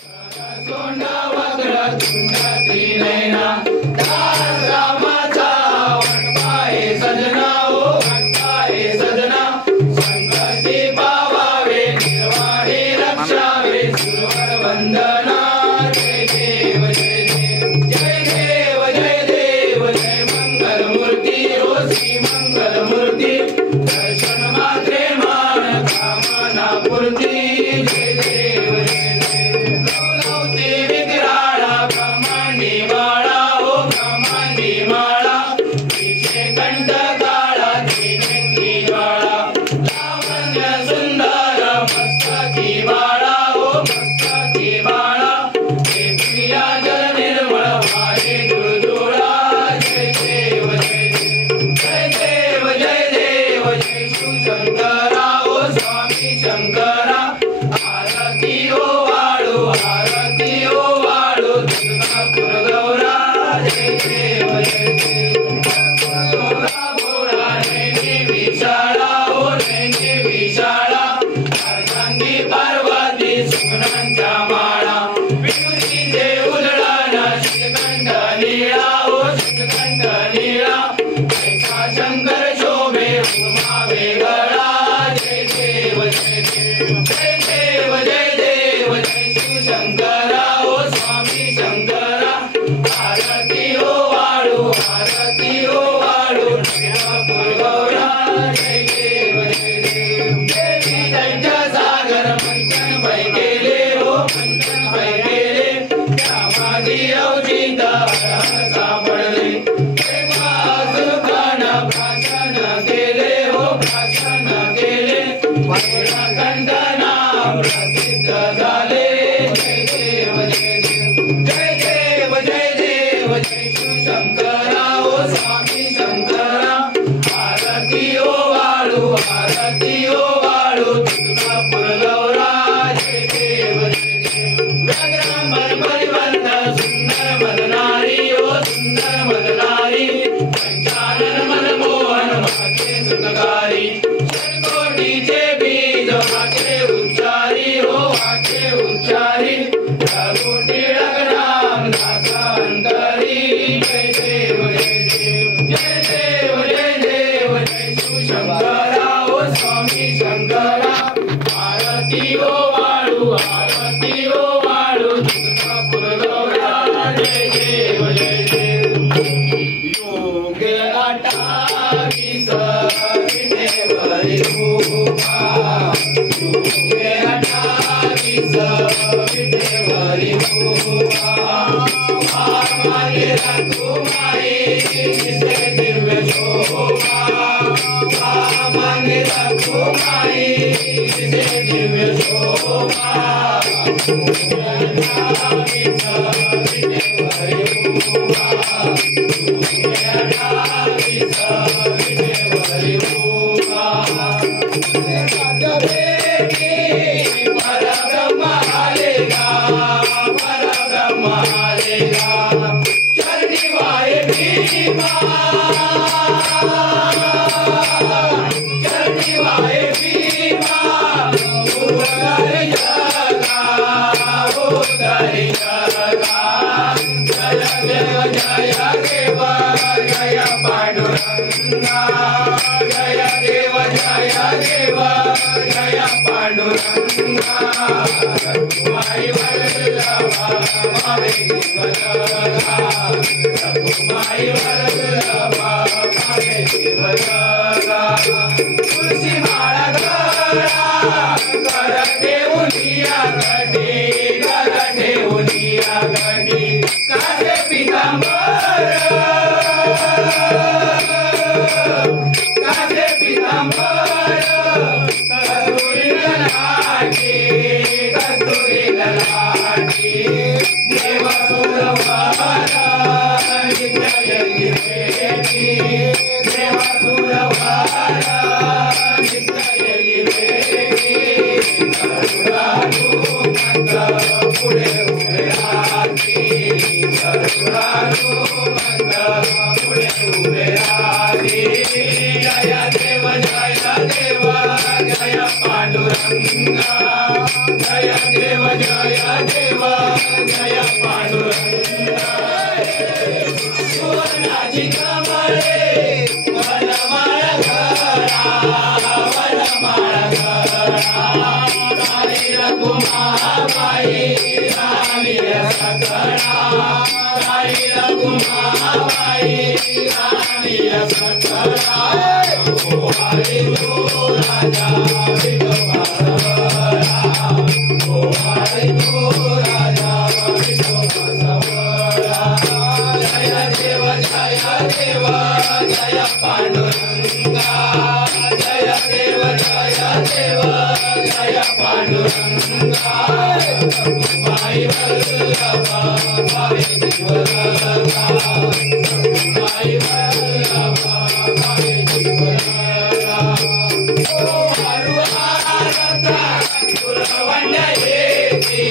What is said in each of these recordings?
सोंड वक्र तुंड त्रिनयना दास रामाचा वटपाये सजना ओ वटपाये सजना संकटी पावावे निर्वाणी रक्षावे सुरवर वंदना जय देव जय देव जय देव जय देव जय मंगल मूर्ती ओ श्री मंगल मूर्ती दर्शन मात्रे मान कामना पूर्ती जय देव जय देव गौलवती विग्रहाळा ब्रह्मांडी माळा ओ ब्रह्मांडी माळा तिचे कंठ काळा त्रिनेत्री ज्वाळा लावण्य सुंदर मस्तकी बाळा ओ मस्तकी बाळा हे प्रिया जल निर्मळ वारे जुळजुळा जय देव जय देव जय देव जय देव जय शिवशंकरा ओ स्वामी शंकरा आरती ओ वाळू आरती ओ वाळू तुळजापूर गौरा जय देव जय देव गौरा गौरा नैनी विशाळा ओ नैनी विशाळा अर्धांगी पार्वती सुमनांच्या माळा विभूतीचे उधळण श्रीकंठ लीळा ओ श्रीकंठ लीळा ऐका शंकर शोभे उमा वेगळा जय देव जय देव जय देव जय देव जय शिवशंकरा ओ स्वामी शंकरा आरती ओ वाळू आरती ओ वाळू तुळजापूर गौरा जय देव जय देव देवी दैत्य सागर मंथन भय गेले ओ मंथन भय गेले त्यामादी अवचित हरण सापडले तेव्हा असुरखान भाषण केले ओ भाषण केले कंठ नाम प्रसिद्ध झाले जय देव जय देव जय देव जय देव जय शिवशंकरा ओ स्वामी शंकरा आरती ओ वाळू आरती ओ वाळू तुळजापूर गौरा जय देव जय देव व्याघ्रांबर परिबंध सुंदर मदनारी ओ सुंदर मदनारी पंचानन मनमोहन वाके सुखकारी षट्कोटीचे बीज वाके उच्चारी ओ वाके उच्चारी रघुटी रघुनाम दासा अंतरी जय देव जय देव जय देव जय देव जय शिवशंकरा ओ स्वामी शंकरा आरती ओ वाळू आरती ओ वाळू तुळजापूर गौरा जय देव जय देव योगे अटावीस विठेवरी उभा योगे अटावीस विठेवरी उभा मागे रघुमाई तिचे दिव्य शोभा मागे रघुमाई तिचे दिव्य शोभा अटावीस विठेवरी उभा योगे अटावीस विठेवरी उभा परब्रह्म आलेगा परब्रह्म आलेगा चरणी वाहे भीमा चरणी वाहे भीमा उदरी जगा उदरी जगा जय देव जय पांडुरंगा जय देव जय पांडुरंगा रघुमाई वल्लभा मावे जीवलगा रघुमाई वल्लभा मावे जीवलगा तुलसी माळा गळा कर ठेवूनिया गडी कासे पितांबर कासे पितांबर कस्तुरी ललाटी देवसुरवारा नित्य भेटी देवसुरवारा नित्य भेटी करुणानु मंत्र पुढे उभे राहती करुणानु मंत्र पुढे उभे राहती जय देव जय पांडुरंगा जय देव जय पांडुरंगा सुवर्णाची कमळे वनमाळ गळा वनमाळ गळा राणी रघुमाबाई राणी सकळा राणी रघुमाबाई राणी सकळा हरी तो राजा विठोबा ओ हरी तो राजा विठोबा जय देव जय पांडुरंगा जय देव जय पांडुरंगा माई वल्लभा भावे जीवलगा माई वल्लभा भावे जीवलगा ओ हरुहारता कुलवंड येती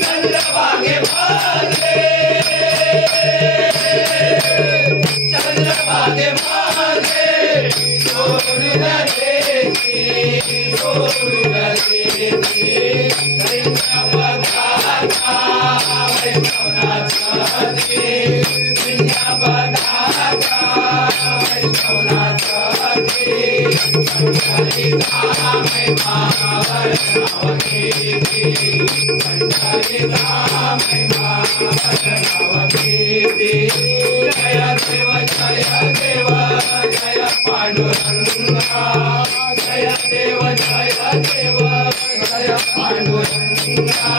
चंद्रभागे मागे सोडून देती पदार्था वैष्णवनाचा पदार्था वैष्णवनाचा पंढरीचा महिमा वैष्णवकीर्ती पंढरीचा महिमा वैष्णवकीर्ती जय देव जय पांडुरंगा जय देव जय पांडुरंगा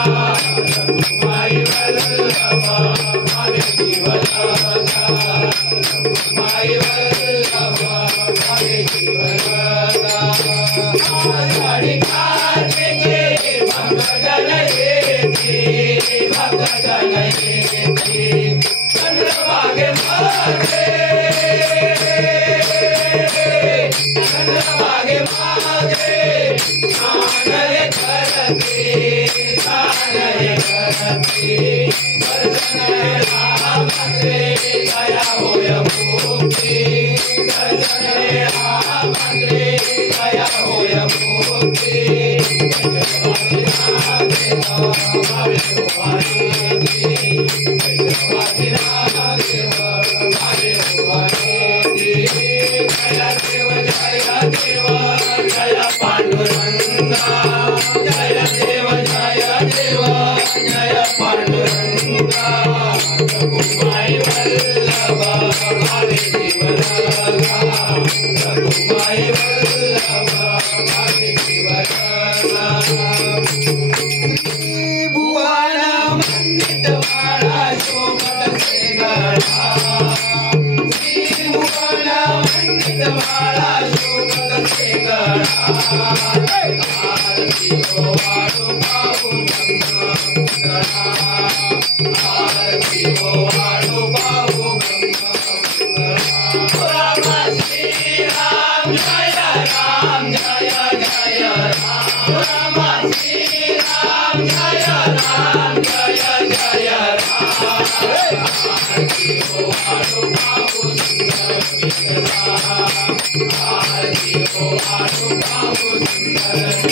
माई वल्लभा भावे जीवलगा माई वल्लभा भावे जीवलगा आषाढी कार्तिके भक्तजन येती चंद्रभागे मागे सानरे करती दर्शन रामते दया होय मुक्ती दर्शन रामते दया होय मुक्ती जय पांडुरंगा जय देव जय पांडुरंगा रघुमाई वल्लभा भावे जीवलगा रघुमाई वल्लभा भावे जीवलगा भुवन मंडित माळा शोभत से गळा भुवन मंडित माळा शोभत से गळा आरती हो वाळू बाहू ब्रह्मा आरती हो वाळू बाहू ब्रह्मा राम श्री राम जय राम राम श्री राम जय राम आरती हो वाळू बाहू सुंदर आरती हो वाळू बाहू सुंदर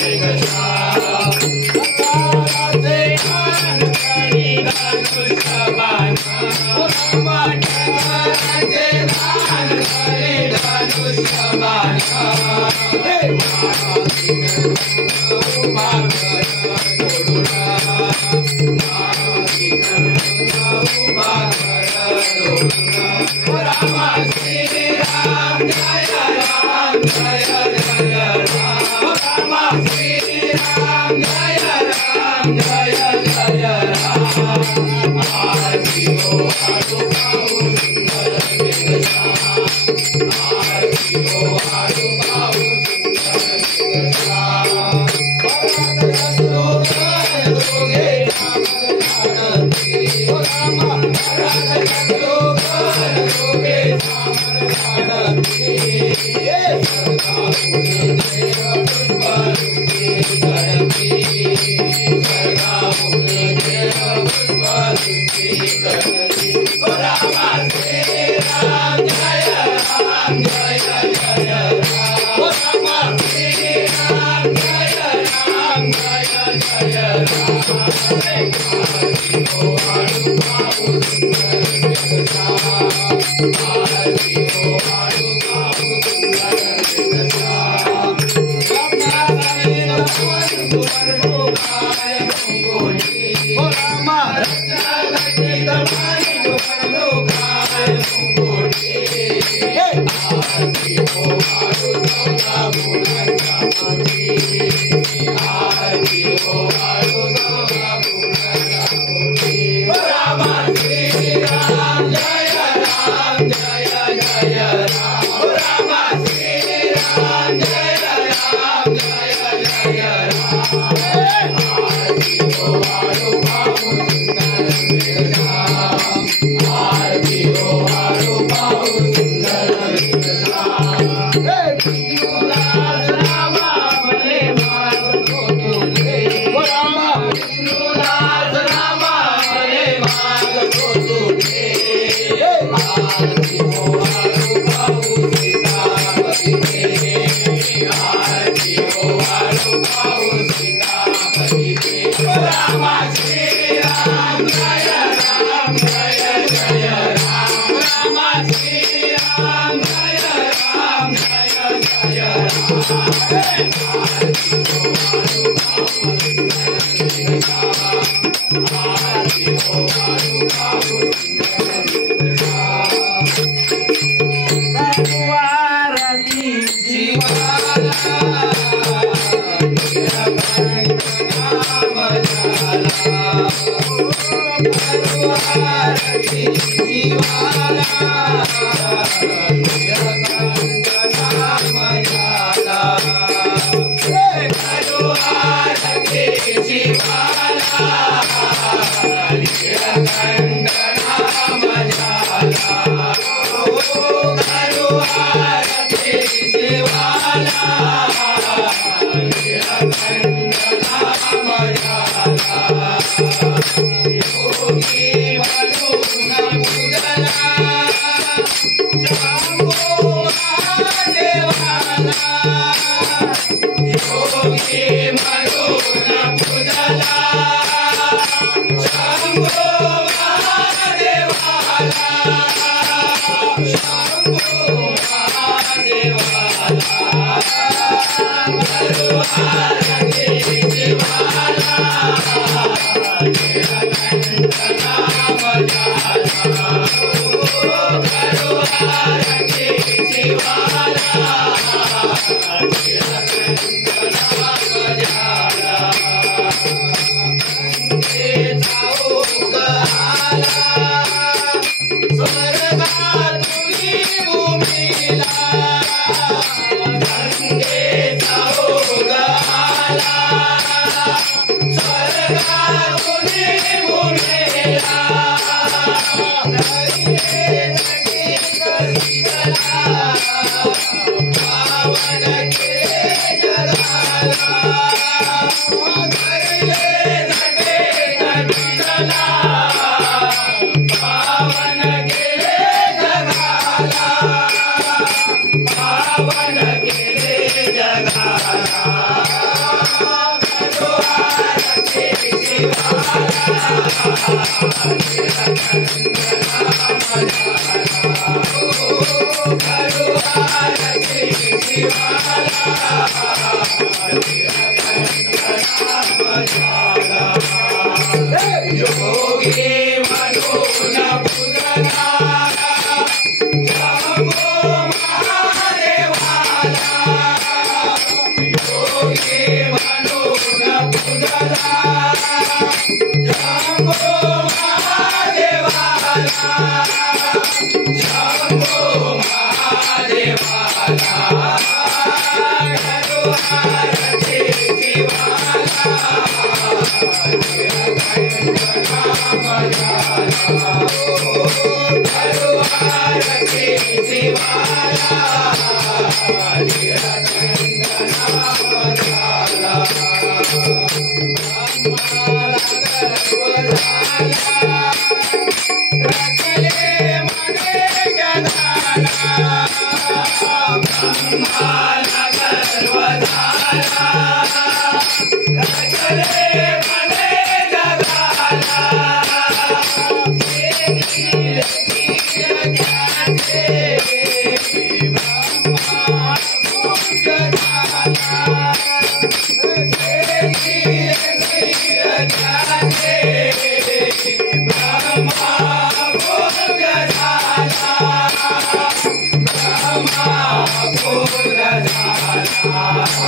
Brahma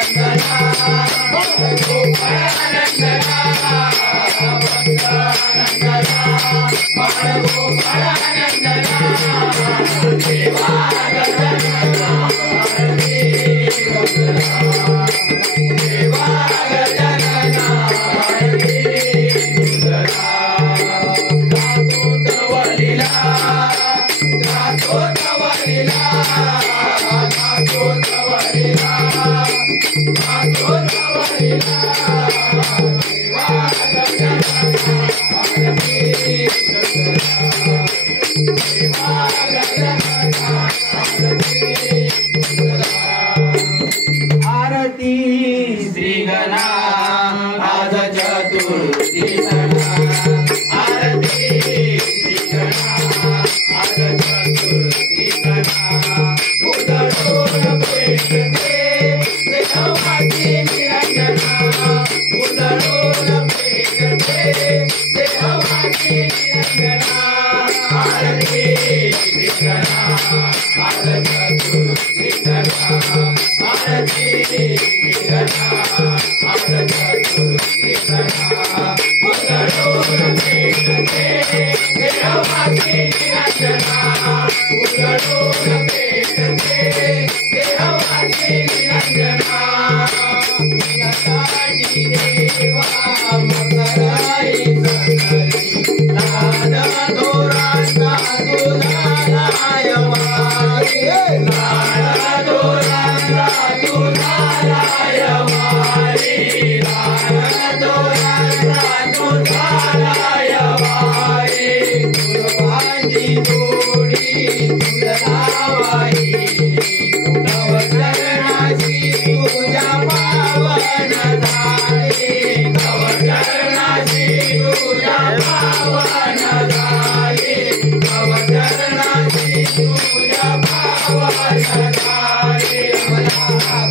Nandana चतुर्थी सणा आरती श्री गणा आज चतुर्थी सणा उदडून पेटते देवाची निरंजना उदडून पेटते देवाची निरंजना आरती श्री गणा आज चतुर्थी सणा आरती श्री गणा आज चतुर्थी सणा उदडून पेटते देवाची निरंजना उदडून पेटते देवाची निरंजना यथाची देवा मकराई सकरी लाड दोरांचा दुधालाय वारी लाड दोरांचा दुधालाय वारी लाड दोरांचा दुधालाय वारी गुरुवाजी जोडी गुलावाई नवचरणाची तुझ्या पावन झाली नवचरणाची तुझ्या पावन झाली नवचरणाची तुझ्या पावन झाली मला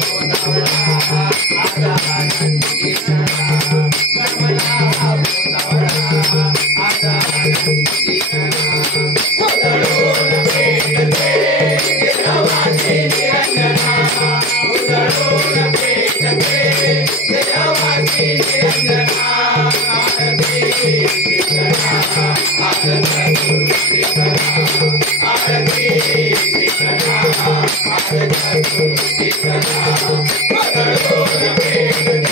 गोदावळा आता आनंदी सणा मला गोदावळा आता आनंदी सणा उदडून पेटते देवाची निरंजना उदडून पेटते देवाची निरंजना आरती श्री गणा आज चतुर्थी सणा आरती श्री गणा आज चतुर्थी सणा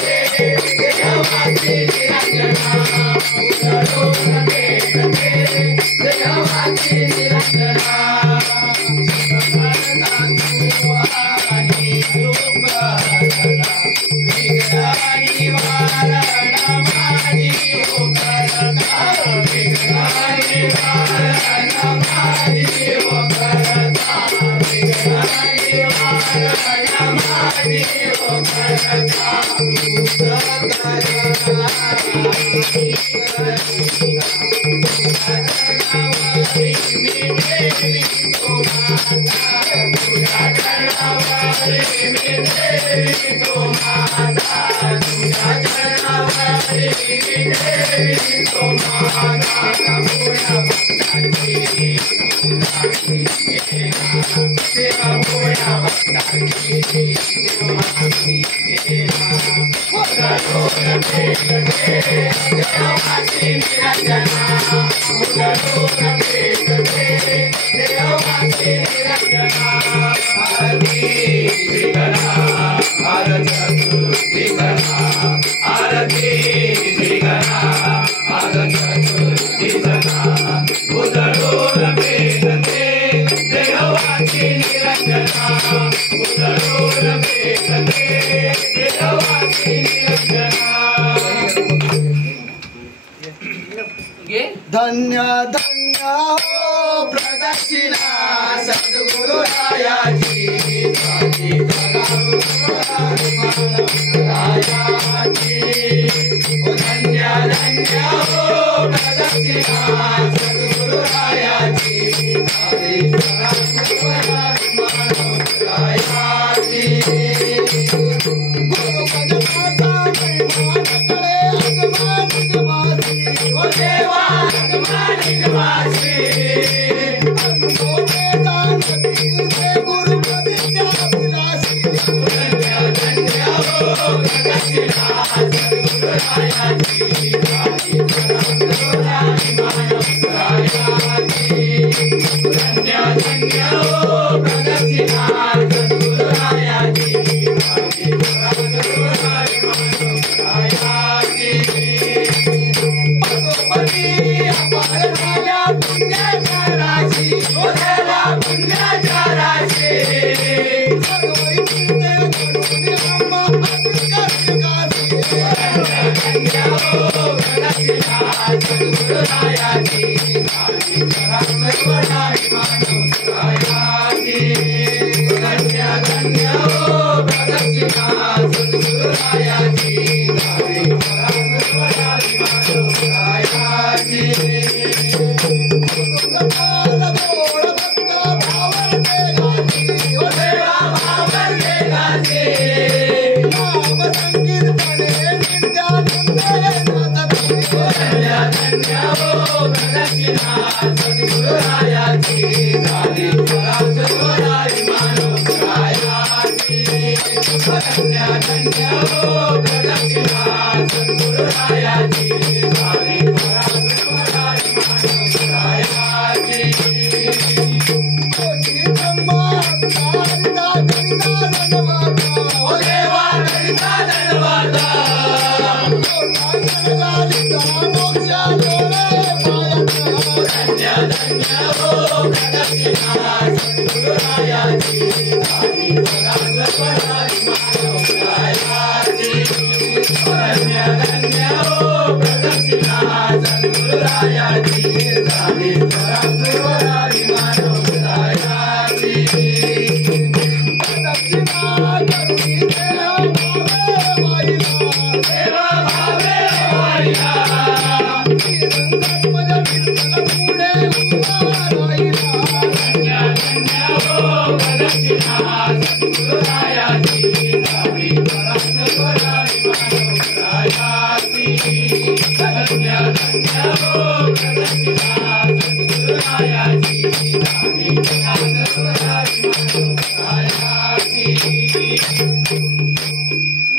उदडून पेटते देवाची निरंजना उदडून पेटते देवाची निरंजना विघ्नानी वारणा माझी करता विघ्नानी वारणा माझी करता विघ्नानी वारणा माझी करता धन्य धन्य हो प्रदक्षिणा सद्गुरु रायाची धन्य धन्य हो प्रदक्षिणा सद्गुरु रायाची सद्गुरु रायाची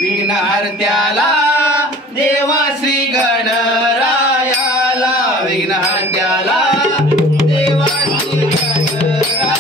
विघ्नहर्त्याला देवा श्री गणरायाला विघ्नहर्त्याला देवा श्री गणरायाला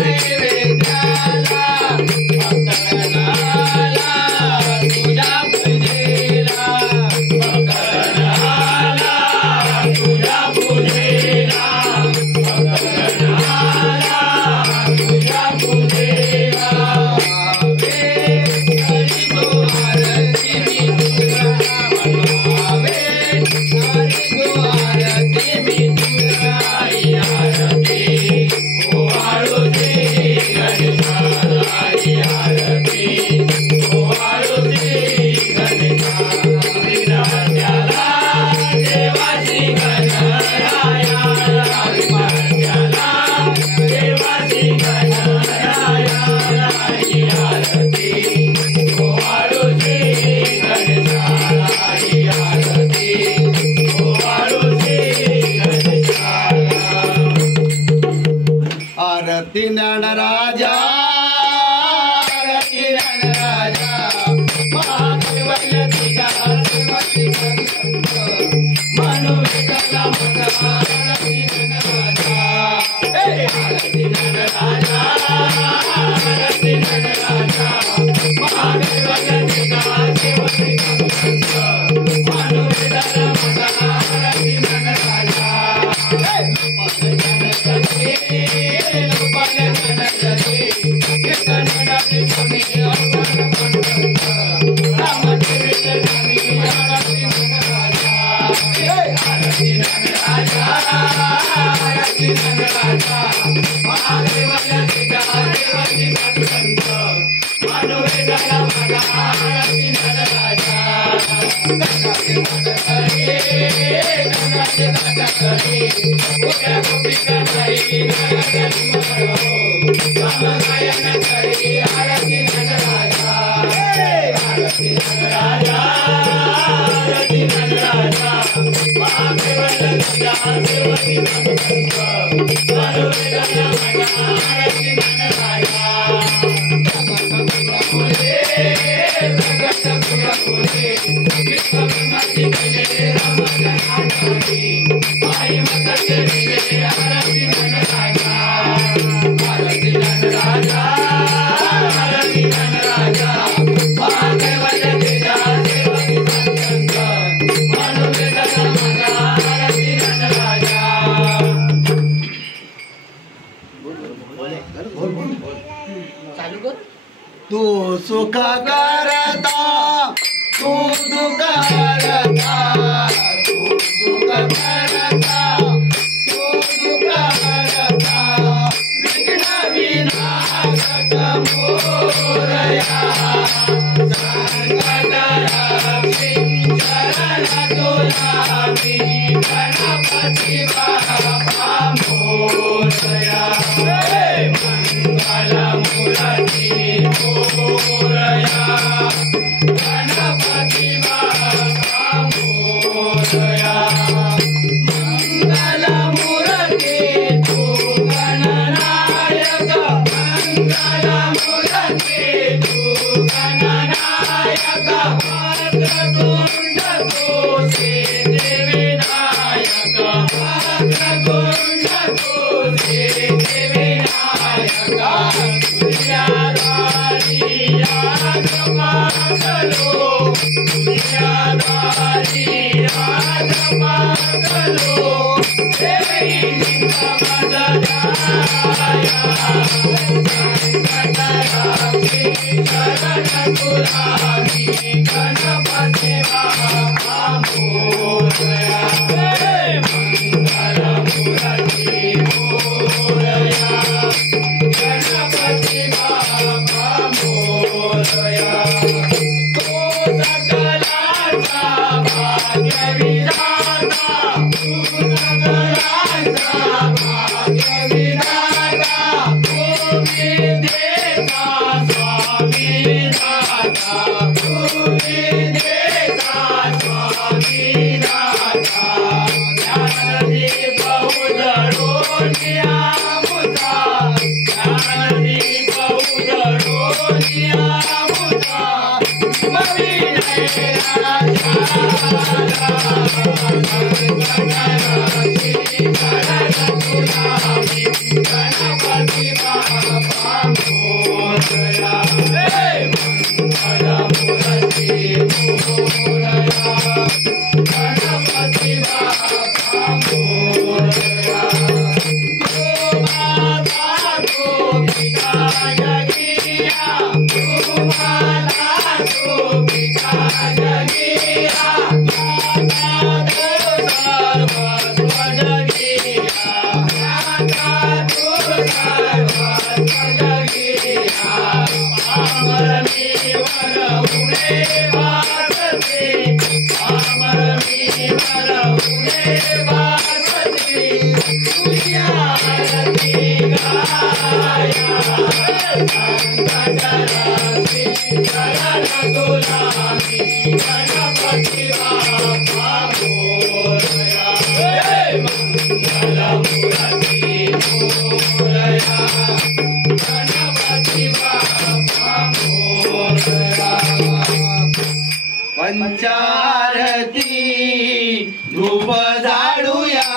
Naivedya आरती ज्ञानराजा आरती ज्ञानराजा महादेवल तुझ्या सेवती संत मनोवेदला मगा आरती ज्ञानराजा आरती ज्ञानराजा आरती ज्ञानराजा महादेवल तुझ्या सेवती संत मनोवेदला मगा आरती ज्ञानराजा तू सुख करता तू दुःख करता तू सुख करता तू दुःख करता विघ्न विनाशक मोरया संकट रक्षी शरण तुलामी गणपती बाप्पा मोरया मंगल मूर्ती मोरया गणपती बाप्पा मोरया मंगल मूर्ती तू गणनायक मंगल मूर्ती तू गणनायक वक्रतुंड तुझे देविनायक वक्रतुंड तुझे देविनायक तुझ्या दारी याद मागलो तुझ्या दारी याद मागलो देवी मददाया संकट राक्षी शरण तुलामी गणपती बाप्पा मोरया मंगल मूर्ती मोरया गणपती बाप्पा मोरया तो सकलाचा भाग्य विधाता तू सकलाचा भाग्य विधाता पंचारती धूप झाडूया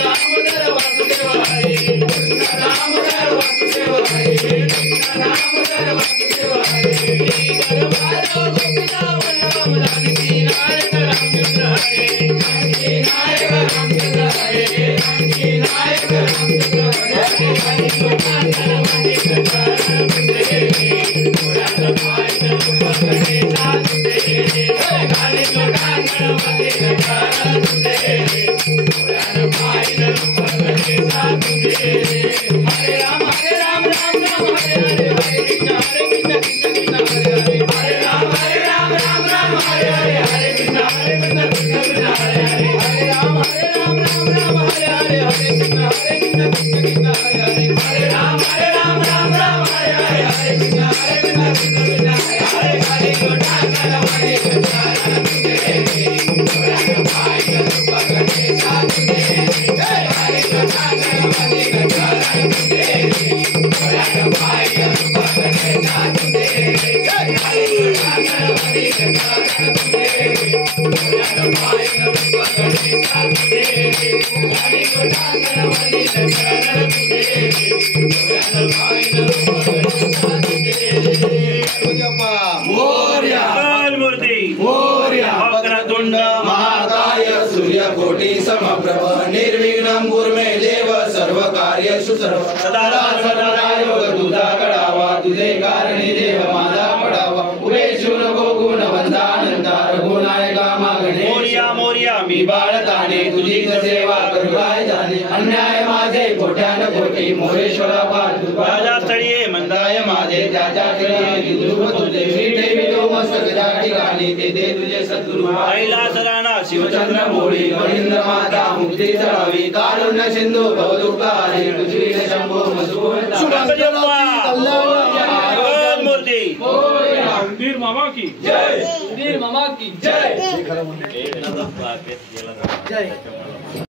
दामोदर वासुदेव हरे कृष्ण दामोदर वासुदेव हरे कृष्ण दामोदर वासुदेव हरे दरबार गोपिका वल्लभ जानकी नायक रामचंद्र हरे जानकी नायक रामचंद्र हरे जानकी नायक रामचंद्र हरे हरे गोपाल वंदे कृष्ण पुत्र पुराण पायन पकड़े साथ तेरे गाने जो डांगण वंदे कृष्ण पुत्र पुराण पायन पकड़े साथ तेरे हरे राम राम राम हरे हरे हरे कृष्ण कृष्ण कृष्ण हरे हरे हरे राम राम राम हरे हरे हरे कृष्ण कृष्ण कृष्ण हरे हरे हरे राम राम हरे हरे हरे कृष्ण कृष्ण कृष्ण हरे हरे हरे राम राम हरे हरे हरे कृष्ण कृष्ण कृष्ण हरे हरे हरे गोटांगण वंदे कृष्ण तेरे पुराण पायन पकड़े साथ तेरे जय हरे गोटांगण वंदे कृष्ण तेरे पुराण पायन पकड़े साथ तेरे जय हरे गोटांगण वंदे कृष्ण तेरे पुराण पायन पकड़े साथ तेरे हरे गोटांगण वंदे कृष्ण तेरे पुराण पायन पकड़े साथ तेरे मोरया मूर्ती मोरया वक्रतुंड महाकाय सूर्यकोटि समप्रभ निर्विघ्नं कुरु मे देव सर्व कार्येषु सर्व सदा सर्वदा योग तुझा कडावा तुझे कारणे देव माझा पडावा उभे शूर गुण वंदानंदा रघुनायका मागणे मोरया मोरया मी बाळताने तुझी सेवा करू काय जाणे अन्याय माझे कोट्यान कोटी मोरेश्वरा पातु राजा स्थळीये मंदाय माझे त्याच्या केळी ध्रुव तुझे श्री ठेवितो मस्तक त्या ठिकाणी ते दे तुझे सद्गुरु कैलास राणा शिवचंद्र मोळी गणेंद्र माता मुक्ती चढावी कारुण्य सिंधू भवदुःखारी पृथ्वी शंभो मूर्ती वीर मामा की जय वीर मामा की जय